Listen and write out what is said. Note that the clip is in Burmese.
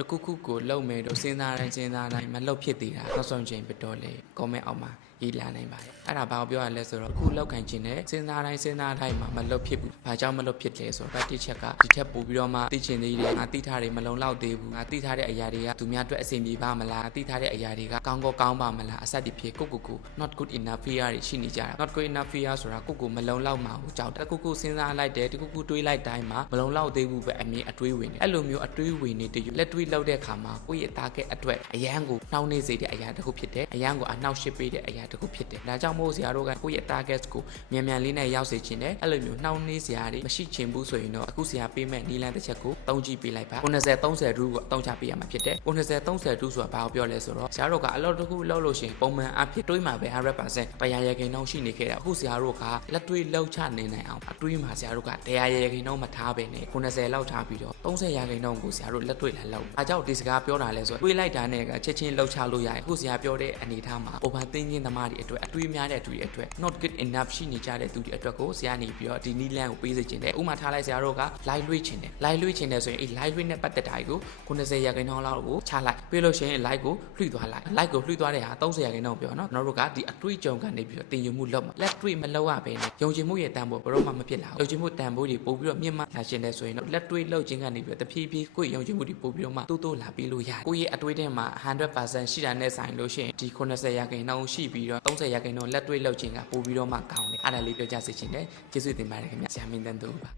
တခုခုကိုလုံမယ်လို့စဉ်းစားတိုင်းစဉ်းစားတိုင်းမလုံဖြစ်သေးတာနောက်ဆုံးချိန်ပြတော့လေ comment အောက်မှာရေးလာနိုင်ပါတယ်အဲ့ဒါဘာကိုပြောရလဲဆိုတော့အခုလောက်ခိုင်ခြင်းနဲ့စဉ်းစားတိုင်းစဉ်းစားတိုင်းမှာမလုံဖြစ်ဘူးဘာကြောင့်မလုံဖြစ်လဲဆိုတော့တစ်ချက်ကဒီချက်ပို့ပြီးတော့မှသိချင်သေးတယ်ငါသိထားတယ်မလုံလောက်သေးဘူးငါသိထားတဲ့အရာတွေကသူများအတွက်အဆင်ပြေပါမလားသိထားတဲ့အရာတွေကကောင်းကောကောင်းပါမလားအစတည်းဖြစ်ကိုကိုကို not good enough fear တွေရှိနေကြတာ not good enough fear ဆိုတာကိုကိုမလုံလောက်မှာဘူးကြောက်တကူကူစဉ်းစားလိုက်တယ်တကူကူတွေးလိုက်တိုင်းမှာမလုံလောက်သေးဘူးပဲအမြင်အတွေးဝင်တယ်အဲ့လိုမျိုးအတွေးဝင်နေတည်းလက်တွေးလောက်တဲ့ခါမှာကိုယ့်ရဲ့တားခဲ့အတွက်အရန်ကိုနှောင်းနေစေတဲ့အရာတစ်ခုဖြစ်တယ်အရန်ကိုအနှောက်ရှစ်ပေးတဲ့အရာတစ်ခုဖြစ်တယ်ဒါကြောင့်မို့ဆရာတို့ကကိုယ့်ရဲ့ target ကိုမြန်မြန်လေးနဲ့ရောက်စေချင်တယ်အဲ့လိုမျိုးနှောင်းနေစရာတွေမရှိချင်ဘူးဆိုရင်တော့အခုဆရာပေးမဲ့နီလန်တစ်ချက်ကိုတုံးကြည့်ပေးလိုက်ပါ90 30 rule ကိုအသုံးချပေးရမှာဖြစ်တယ်90 30 rule ဆိုတာဘာကိုပြောလဲဆိုတော့ဆရာတို့ကအလုပ်တစ်ခုလုပ်လို့ရှိရင်ပုံမှန်အဖြစ်တွေးမှာပဲ100%တရားရခင်နှုန်းရှိနေခဲ့တာအခုဆရာတို့ကလက်တွေးလောက်ချနေနိုင်အောင်အတွေးမှာဆရာတို့ကတရားရခင်နှုန်းမထားပဲနဲ့90လောက်ထားပြီးတော့30ရာခိုင်နှုန်းကိုဆရာတို့လက်တွေလာလောက်အားကြောင့်ဒီစကားပြောတာလဲဆိုတော့တွေးလိုက်တာနဲ့ကချက်ချင်းလောက်ချလို့ရတယ်အခုဆရာပြောတဲ့အနေအထားမှာ over thinking သမားတွေအတွက်အတွေးများတဲ့သူတွေအတွက် not good enough ရှိနေကြတဲ့သူတွေအတွက်ကိုဆရာနေပြီးတော့ဒီနီလန်ကိုပေးစေချင်တယ်ဥမာထားလိုက်ဆရာတို့က live လွှင့်ချင်တယ် live လွှင့်ချင်တယ်ဆိုရင်အဲ့ live လွှင့်နဲ့ပတ်သက်တာကို90ရာခိုင်နှုန်းလောက်ကိုချလိုက်ပြီးလို့ရှိရင် live ကိုလွှင့်သွားလိုက် live ကိုလွှင့်သွားတဲ့ဟာ30ရာခိုင်နှုန်းပြောနော်ကျွန်တော်တို့ကဒီအတွေးကြုံကနေပြီးတော့တင်ယူမှုလောက်မှာလက်တွေ့မလောက်ရပဲနဲ့ယုံကြည်မှုရဲ့တန်ဖိုးဘယ်တော့မှမဖြစ်လာဘူးယုံကြည်မှုတန်ဖိုးတွေပို့ပြီးတော့မြင့်မားလာရှင်တယ်ဆိုရင်တော့လက်တွေ့လောက်ခြင်းကနေပြီးတော့တဖြည်းဖြည်းကိုယ့်ရဲ့ယုံကြည်မှုတွေပို့ပြီးတော့မှတိုးတိုးလာပြီးလို့ရတယ်ကိုယ့်ရဲ့အတွေးထဲမှာ100%ရှိတာနဲ့ဆိုင်လို့ရှိရင်ဒီ90ရာခိုင်နှုန်းရှိပြီးတော့30ရာခိုင်နှုန်းလက်တွေ့လောက်ခြင်းကပို့ပြီးတော့မှကောင်းတယ်အဲ့ဒါလေးပြောကြစေချင်တယ်ကျေးဇူးတင်ပါတယ်ခင်ဗျဆရာမင်းတန်သူပါ